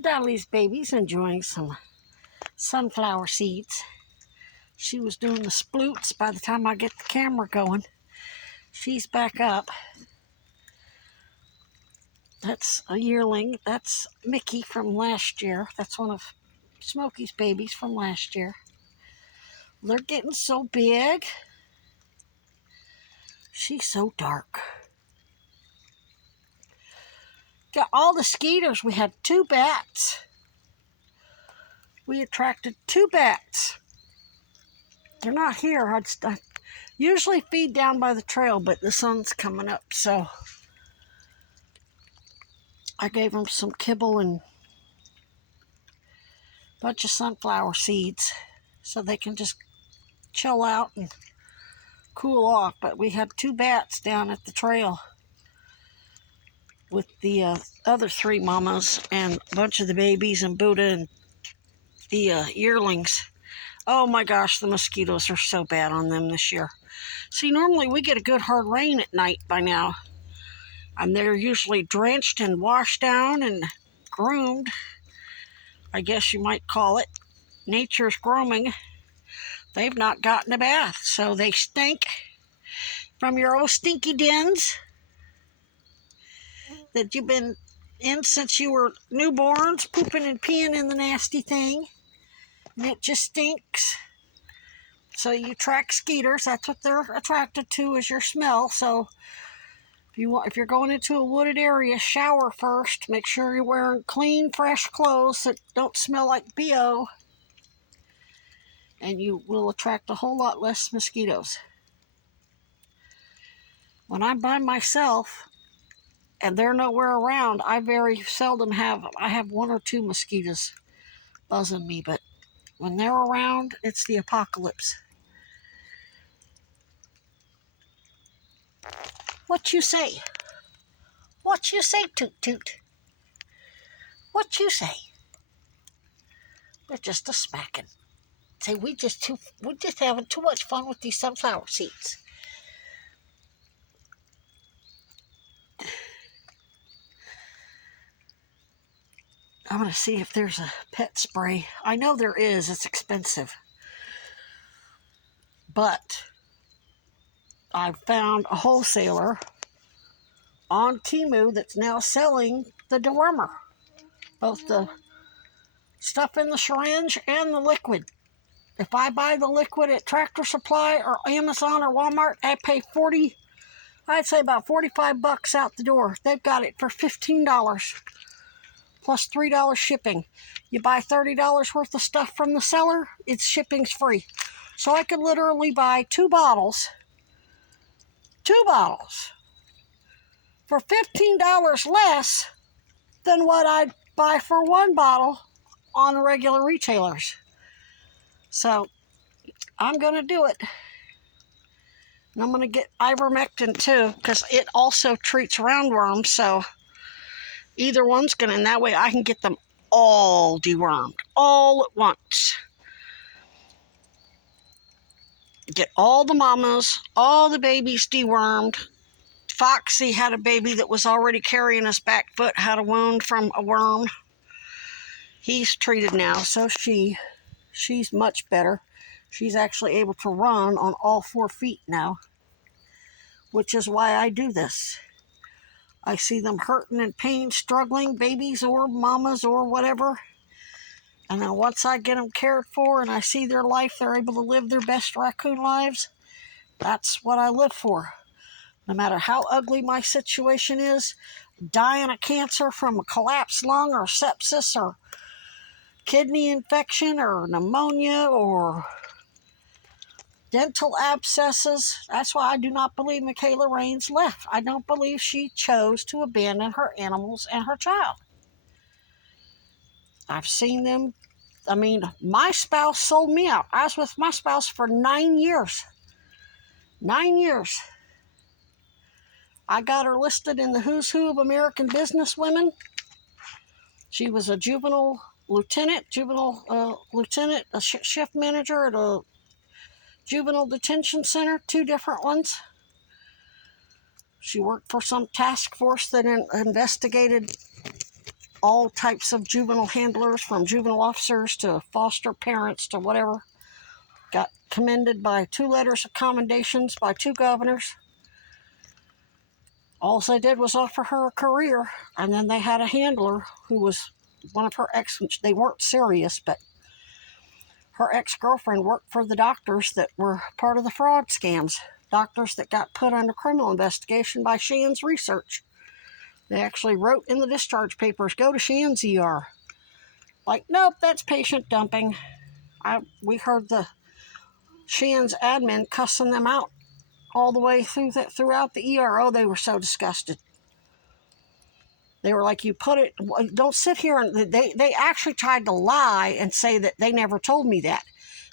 Dolly's baby's enjoying some sunflower seeds. She was doing the sploots by the time I get the camera going. She's back up. That's a yearling. That's Mickey from last year. That's one of Smokey's babies from last year. They're getting so big. She's so dark. Got all the skeeters. We had 2 bats. We attracted 2 bats. They're not here. I usually feed down by the trail, but the sun's coming up, so I gave them some kibble and a bunch of sunflower seeds so they can just chill out and cool off. But we had 2 bats down at the trail with the other 3 mamas and a bunch of the babies and Buddha and the yearlings. Oh my gosh, the mosquitoes are so bad on them this year. See, normally we get a good hard rain at night by now, and they're usually drenched and washed down and groomed, I guess you might call it. Nature's grooming. They've not gotten a bath, so they stink from your old stinky dens that you've been in since you were newborns, pooping and peeing in the nasty thing, and it just stinks. So you attract skeeters. That's what they're attracted to, is your smell. So if you're going into a wooded area, shower first. Make sure you're wearing clean, fresh clothes that don't smell like BO, and you will attract a whole lot less mosquitoes. When I'm by myself and they're nowhere around, I very seldom have 1 or 2 mosquitoes buzzing me, but when they're around, it's the apocalypse. What you say? What you say, Toot Toot? What you say? We're just a smacking. Say, we just having too much fun with these sunflower seeds. I'm going to see if there's a pet spray. I know there is. It's expensive. But I found a wholesaler on Temu that's now selling the dewormer. Both the stuff in the syringe and the liquid. If I buy the liquid at Tractor Supply or Amazon or Walmart, I pay I'd say about $45 out the door. They've got it for $15 plus $3 shipping. You buy $30 worth of stuff from the seller, its shipping's free. So I could literally buy 2 bottles for $15 less than what I'd buy for 1 bottle on the regular retailers. So I'm going to do it. And I'm going to get ivermectin too, because it also treats roundworms. So either one's going to, and that way I can get them all dewormed all at once. Get all the mamas, all the babies dewormed. Foxy had a baby that was already carrying his back foot, had a wound from a worm. He's treated now, so she's much better. She's actually able to run on all 4 feet now, which is why I do this. I see them hurting and pain, struggling, babies or mamas or whatever. And then once I get them cared for and I see their life, they're able to live their best raccoon lives. That's what I live for. No matter how ugly my situation is, dying of cancer from a collapsed lung or sepsis or kidney infection or pneumonia or dental abscesses. That's why I do not believe Mikayla Raines left. I don't believe she chose to abandon her animals and her child. I've seen them. I mean, my spouse sold me out. I was with my spouse for 9 years. 9 years. I got her listed in the who's who of American businesswomen. She was a juvenile lieutenant, a shift manager at a juvenile detention center, 2 different ones. She worked for some task force that investigated all types of juvenile handlers, from juvenile officers to foster parents to whatever. Got commended by 2 letters of commendations by 2 governors. All they did was offer her a career, and then they had a handler who was one of her ex. They weren't serious, but her ex-girlfriend worked for the doctors that were part of the fraud scams. Doctors that got put under criminal investigation by Shan's research. They actually wrote in the discharge papers, go to Shan's ER. Like, nope, that's patient dumping. We heard the Shan's admin cussing them out all the way throughout the ER. Oh, they were so disgusted. They were like, you put it, don't sit here. And they actually tried to lie and say that they never told me that.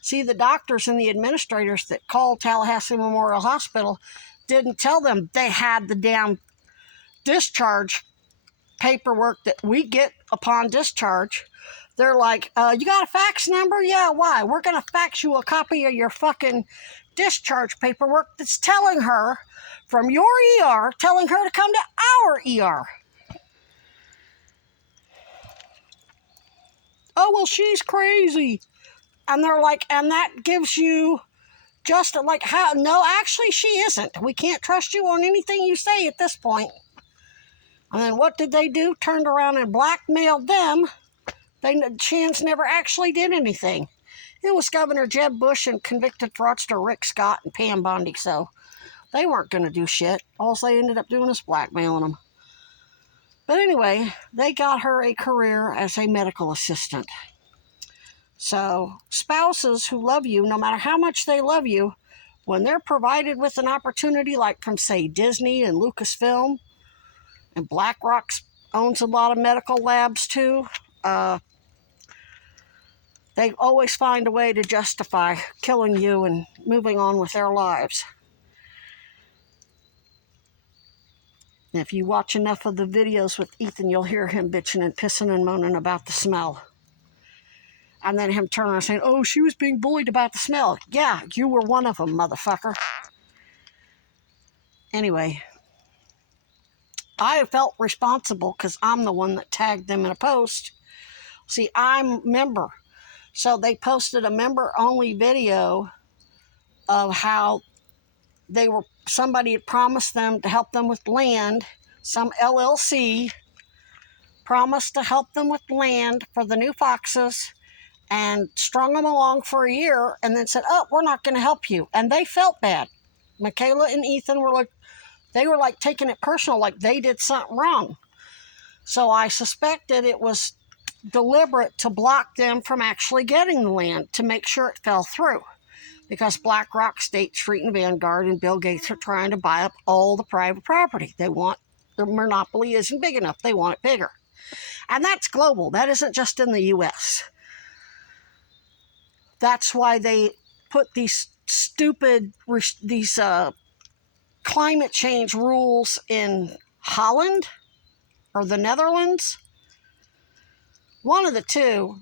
See, the doctors and the administrators that called Tallahassee Memorial Hospital didn't tell them they had the damn discharge paperwork that we get upon discharge. They're like, you got a fax number? Yeah, why? We're going to fax you a copy of your fucking discharge paperwork that's telling her from your ER, telling her to come to our ER. Oh, well, she's crazy. And they're like, and that gives you just like, how? No, actually, she isn't. We can't trust you on anything you say at this point. And then what did they do? Turned around and blackmailed them. Shan's never actually did anything. It was Governor Jeb Bush and convicted fraudster Rick Scott and Pam Bondi, so they weren't going to do shit. All they ended up doing is blackmailing them. But anyway, they got her a career as a medical assistant. So spouses who love you, no matter how much they love you, when they're provided with an opportunity like from, say, Disney and Lucasfilm, and BlackRock owns a lot of medical labs too, they always find a way to justify killing you and moving on with their lives. And if you watch enough of the videos with Ethan, you'll hear him bitching and pissing and moaning about the smell. And then him turning around saying, oh, she was being bullied about the smell. Yeah, you were one of them, motherfucker. Anyway, I felt responsible because I'm the one that tagged them in a post. See, I'm a member. So they posted a member-only video of how somebody had promised them to help them with land. Some LLC promised to help them with land for the new foxes and strung them along for a year and then said, oh, we're not going to help you. And they felt bad. Mikayla and Ethan were like taking it personal, like they did something wrong. So I suspected it was deliberate to block them from actually getting the land, to make sure it fell through. Because BlackRock, State Street, and Vanguard and Bill Gates are trying to buy up all the private property. Their monopoly isn't big enough. They want it bigger. And that's global. That isn't just in the U.S. That's why they put these stupid, climate change rules in Holland or the Netherlands. One of the two,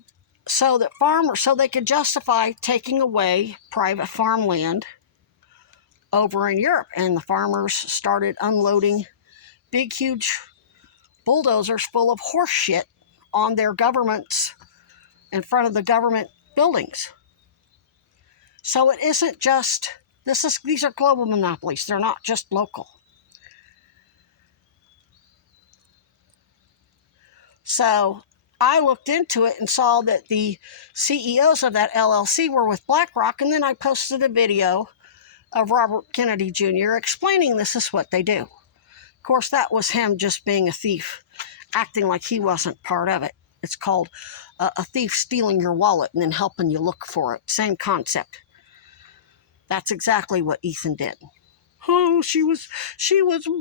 so they could justify taking away private farmland over in Europe. And the farmers started unloading big, huge bulldozers full of horse shit on their governments in front of the government buildings. So it isn't just, these are global monopolies. They're not just local. So I looked into it and saw that the CEOs of that LLC were with BlackRock, and then I posted a video of Robert Kennedy Jr. explaining this is what they do. Of course, that was him just being a thief, acting like he wasn't part of it. It's called a thief stealing your wallet and then helping you look for it. Same concept. That's exactly what Ethan did. Oh, she was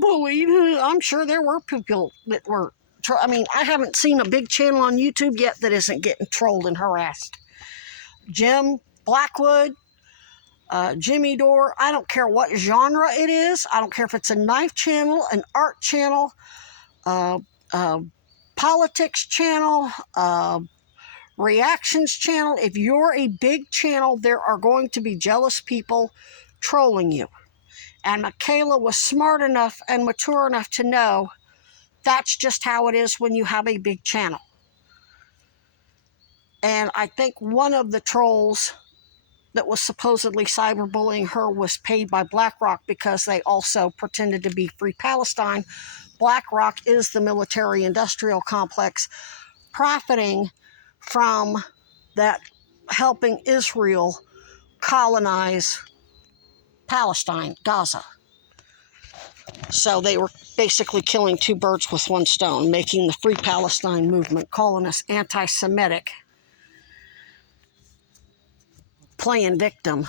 bullied. I'm sure there were people that were. I haven't seen a big channel on YouTube yet that isn't getting trolled and harassed. Jim Blackwood, Jimmy Dore, I don't care what genre it is. I don't care if it's a knife channel, an art channel, politics channel, reactions channel. If you're a big channel, there are going to be jealous people trolling you. And Mikayla was smart enough and mature enough to know That's just how it is when you have a big channel. And I think one of the trolls that was supposedly cyberbullying her was paid by BlackRock because they also pretended to be Free Palestine. BlackRock is the military-industrial complex profiting from that, helping Israel colonize Palestine, Gaza. So they were basically killing two birds with one stone, making the Free Palestine movement, calling us anti-Semitic, playing victim.